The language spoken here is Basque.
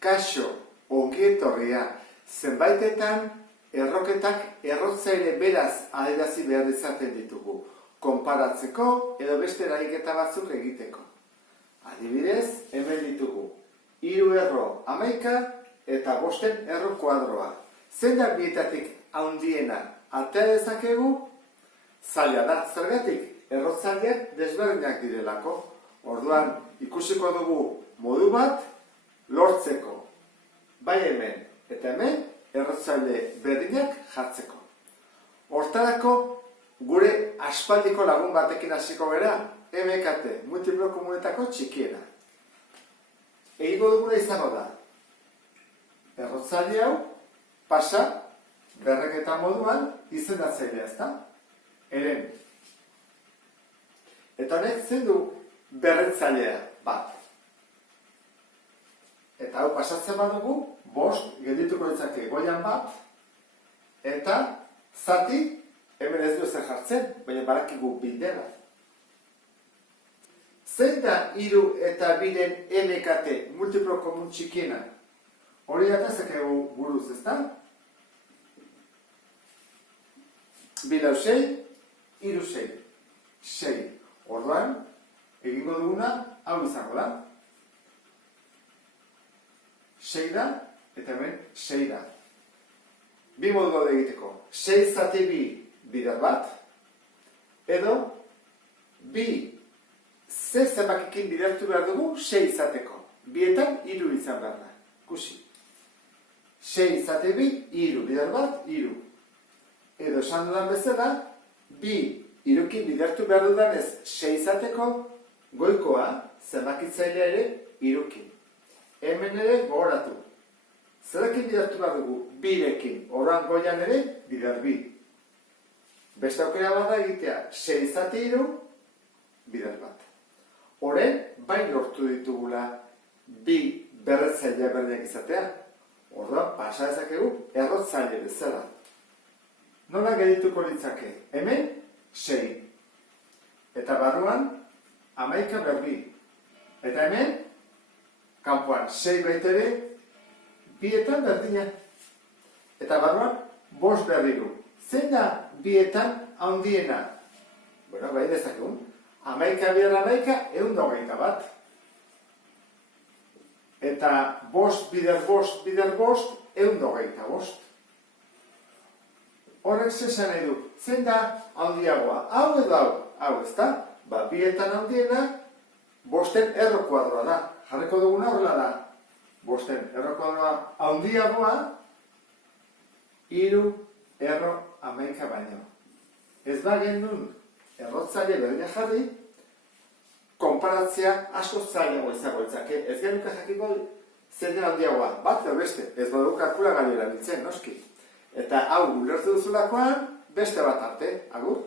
Kaixo, ongi etorria, zenbaitetan erroketak errotzaile beraz adierazi behar izaten ditugu, konparatzeko edo beste eragiketa batzuk egiteko. Adibidez, hemen ditugu, 3 erro 11 eta 5 erro kuadroa. Zein da bietatik handiena atea dezakegu? Zaila da, zergatik, errotzaileak desberdinak direlako. Orduan, ikusiko dugu modu bat lortzeko. Bai hemen eta hemen errotzaile berdinak jartzeko. Hortarako, gure aspaldiko lagun batekin hasiko gara, MKT, multiplo komunetako txikiena. Egingo duguna izango da. Errotzaile hau, pasa, berreketa moduan, izendatzailea, ezta? Eren. Eta honek zein du berretzailea bat. Eta hau pasatzen badugu, 5 geldituko ditzake goian bat, eta zati, hemen ez du ezer jartzen, baina badakigu bildera. Zein da 3 eta 2-en MKT, multiplo komun txikiena? Hori datezakegu buruz, ezta? 2 lau 6, 3 6. 6. Orduan, egingo duguna, hau izango da. 6 da, eta hemen 6 da. Bi modu daude egiteko. 6 zati 2 bider bat, edo 2 ze zenbakikin bidertu behar dugu 6 izateko. Bietan 3 izan behar da. Kusi. 6 zati 2, 3 bider bat, 3. Edo esan dudan bezala, 2 3kin bidertu behar dudan ez 6 izateko, goikoa zenbakitzailea ere 3kin. Hemen ere gogoratu. Zerekin bidertu behar dugu? 2rekin. Horan goian ere bider 2. Beste aukera bada egitea 6 zati 3, bider bat. Horen, bai lortu ditugula 2 berretzailea berdinak izatea. Orduan, pasa dezakegu errotzaile bezala. Nola gedituko litzake? Hemen 6. Eta barruan 11 berdi. Eta hemen kanpoan 6 baitere, bietan berdina. Eta barruan 5 berdiru. Zein da bietan handiena? Bueno, bai dezakegun. 11 bider 11, 121. Eta 5 bider 5 bider 5, 125. Horrek zesan nahi du. Zein da handiagoa? Hau edo hau? Hau, ezta? Ba, bietan handiena, 5 erro kuadroa da. Jarriko duguna horrela da. 5 erro kuadroa handiagoa, 3 erro 11 baino. Ez bagen duen errotzaile berdina jarri, konparatzea asko zailago izango litzake. Ez genuke jakiko zein den handiagoa. Bat edo beste, ez badugu kalkulagailu erabiltzen, noski. Eta hau ulertu duzulakoan, beste bat arte, agur.